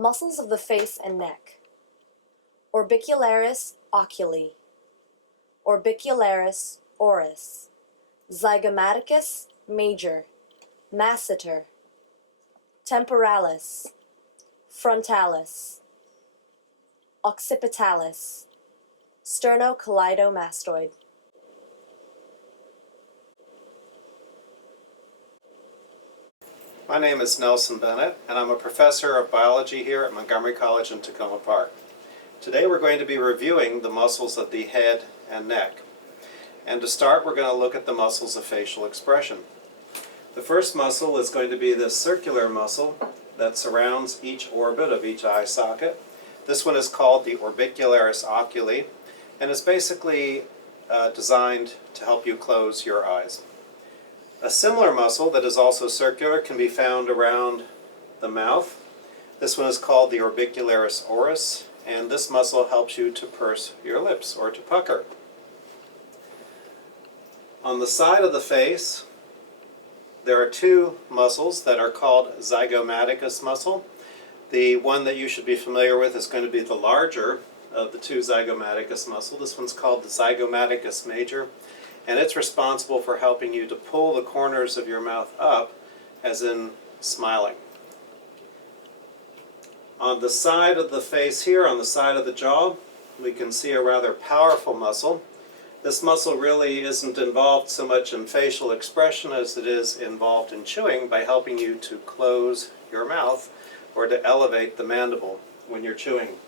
Muscles of the face and neck. Orbicularis Oculi. Orbicularis oris. Zygomaticus Major. Masseter. Temporalis. Frontalis. Occipitalis. Sternocleidomastoid. My name is Nelson Bennet, and I'm a professor of biology here at Montgomery College in Tacoma Park. Today we're going to be reviewing the muscles of the head and neck. And to start, we're going to look at the muscles of facial expression. The first muscle is going to be this circular muscle that surrounds each orbit of each eye socket. This one is called the Orbicularis Oculi, and is basically designed to help you close your eyes. A similar muscle that is also circular can be found around the mouth. This one is called the Orbicularis oris, and this muscle helps you to purse your lips or to pucker. On the side of the face, there are two muscles that are called Zygomaticus muscle. The one that you should be familiar with is going to be the larger of the two Zygomaticus muscle. This one's called the Zygomaticus Major, and it's responsible for helping you to pull the corners of your mouth up, as in smiling. On the side of the face here, on the side of the jaw, we can see a rather powerful muscle. This muscle really isn't involved so much in facial expression as it is involved in chewing by helping you to close your mouth or to elevate the mandible when you're chewing.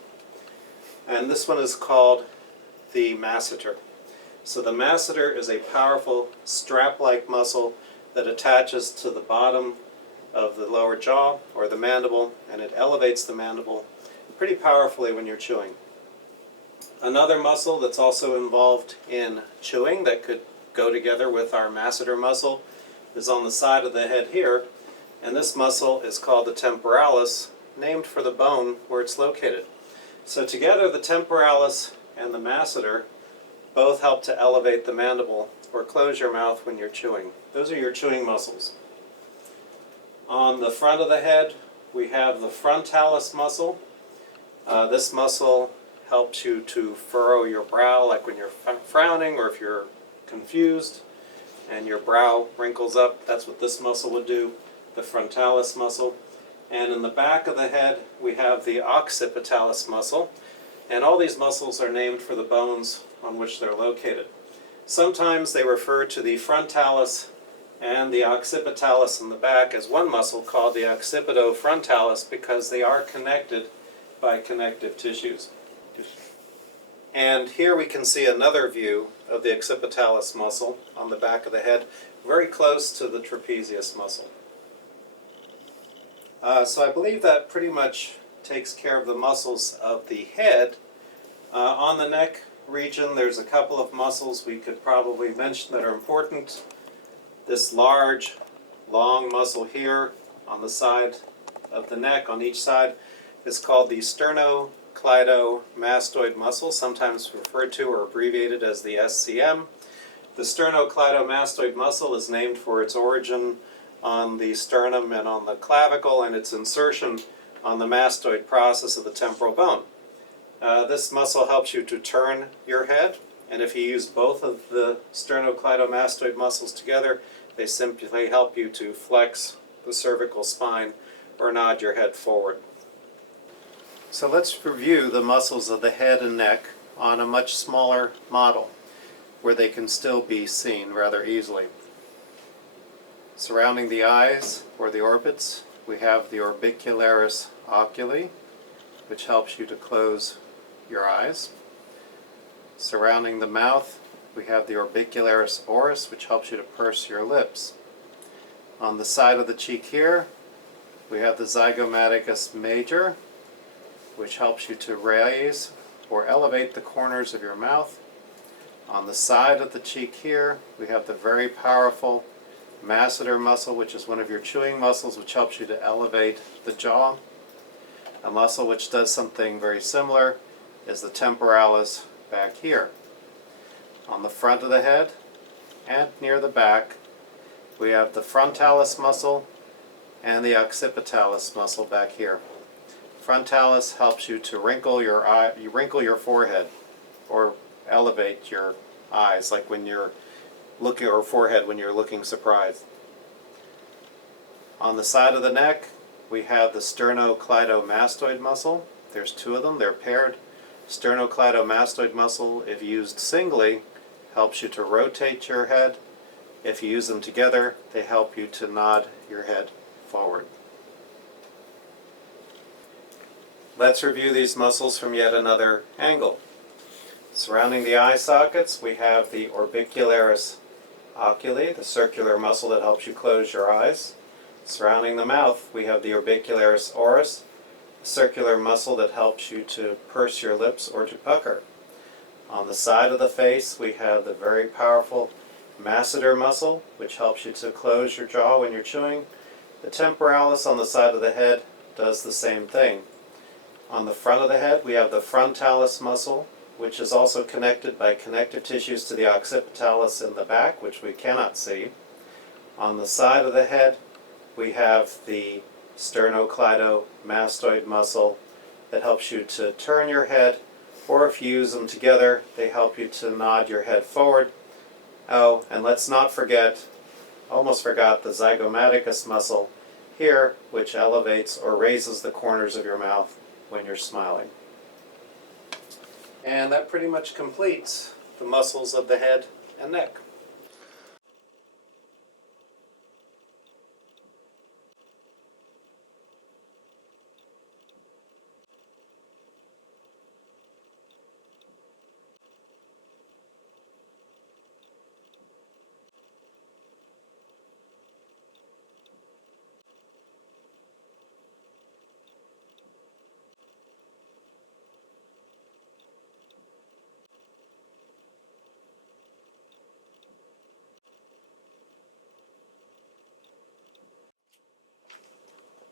And this one is called the masseter. So the masseter is a powerful strap-like muscle that attaches to the bottom of the lower jaw or the mandible, and it elevates the mandible pretty powerfully when you're chewing. Another muscle that's also involved in chewing that could go together with our masseter muscle is on the side of the head here, and this muscle is called the temporalis, named for the bone where it's located. So together the temporalis and the masseter both help to elevate the mandible or close your mouth when you're chewing. Those are your chewing muscles. On the front of the head, we have the frontalis muscle. This muscle helps you to furrow your brow, like when you're frowning or if you're confused and your brow wrinkles up. That's what this muscle would do, the frontalis muscle. And in the back of the head, we have the occipitalis muscle. And all these muscles are named for the bones on which they're located. Sometimes they refer to the frontalis and the occipitalis in the back as one muscle called the occipitofrontalis because they are connected by connective tissues. And here we can see another view of the occipitalis muscle on the back of the head, very close to the trapezius muscle. So I believe that pretty much takes care of the muscles of the head. On the neck region, there's a couple of muscles we could probably mention that are important. This large, long muscle here on the side of the neck, on each side, is called the Sternocleidomastoid Muscle, sometimes referred to or abbreviated as the SCM. The Sternocleidomastoid Muscle is named for its origin on the sternum and on the clavicle, and its insertion on the mastoid process of the temporal bone. This muscle helps you to turn your head, and if you use both of the sternocleidomastoid muscles together, they simply help you to flex the cervical spine or nod your head forward. So let's review the muscles of the head and neck on a much smaller model where they can still be seen rather easily. Surrounding the eyes, or the orbits, we have the Orbicularis Oculi, which helps you to close your eyes. Surrounding the mouth, we have the Orbicularis oris, which helps you to purse your lips. On the side of the cheek here, we have the Zygomaticus Major, which helps you to raise or elevate the corners of your mouth. On the side of the cheek here, we have the very powerful masseter muscle, which is one of your chewing muscles, which helps you to elevate the jaw. A muscle which does something very similar is the temporalis back here. On the front of the head and near the back, we have the frontalis muscle and the occipitalis muscle back here. frontalis helps you to wrinkle your eye, you wrinkle your forehead or elevate your eyes, like when you're looking, or forehead when you're looking surprised. On the side of the neck, we have the sternocleidomastoid muscle. There's two of them, they're paired. Sternocleidomastoid muscle, if used singly, helps you to rotate your head. If you use them together, they help you to nod your head forward. Let's review these muscles from yet another angle. Surrounding the eye sockets, we have the Orbicularis Oculi, the circular muscle that helps you close your eyes. Surrounding the mouth, we have the Orbicularis oris, a circular muscle that helps you to purse your lips or to pucker. On the side of the face, we have the very powerful Masseter muscle, which helps you to close your jaw when you're chewing. The temporalis on the side of the head does the same thing. On the front of the head, we have the Frontalis muscle, which is also connected by connective tissues to the occipitalis in the back, which we cannot see. On the side of the head, we have the Sternocleidomastoid muscle that helps you to turn your head, or if you use them together, they help you to nod your head forward. Oh, and let's not forget, almost forgot, the Zygomaticus muscle here, which elevates or raises the corners of your mouth when you're smiling. And that pretty much completes the muscles of the head and neck.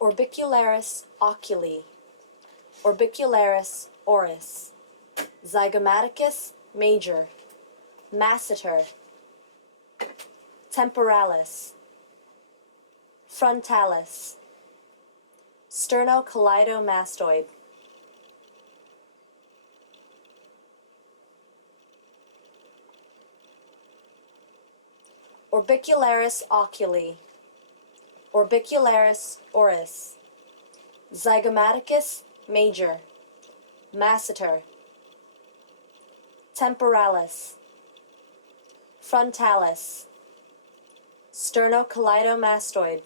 Orbicularis Oculi, Orbicularis oris, Zygomaticus Major, Masseter, Temporalis, Frontalis, Sternocleidomastoid, Orbicularis Oculi, Orbicularis oris, Zygomaticus Major, Masseter, Temporalis, Frontalis, Sternocleidomastoid,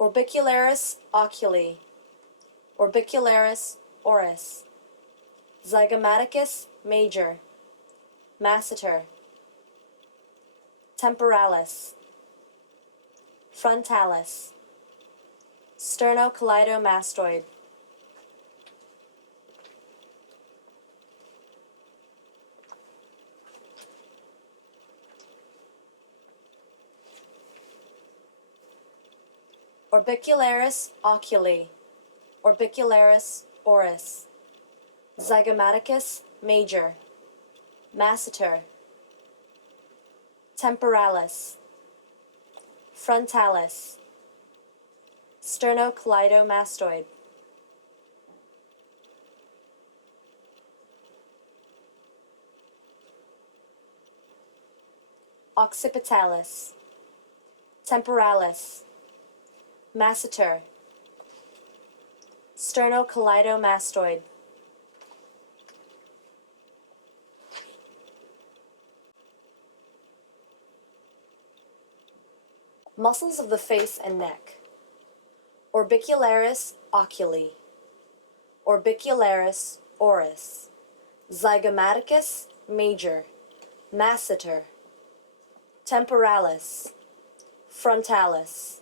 Orbicularis Oculi, Orbicularis oris, Zygomaticus Major, Masseter, Temporalis, Frontalis, Sternocleidomastoid, Orbicularis Oculi, Orbicularis oris, Zygomaticus Major, Masseter, Temporalis, Frontalis, Sternocleidomastoid, Occipitalis, Temporalis, Masseter, Sternocleidomastoid, muscles of the face and neck. Orbicularis Oculi, Orbicularis oris, Zygomaticus Major, Masseter, Temporalis, Frontalis,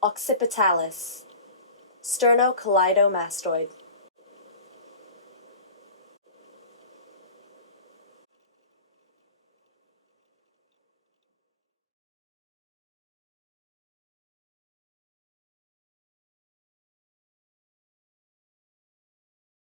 Occipitalis, Sternocleidomastoid.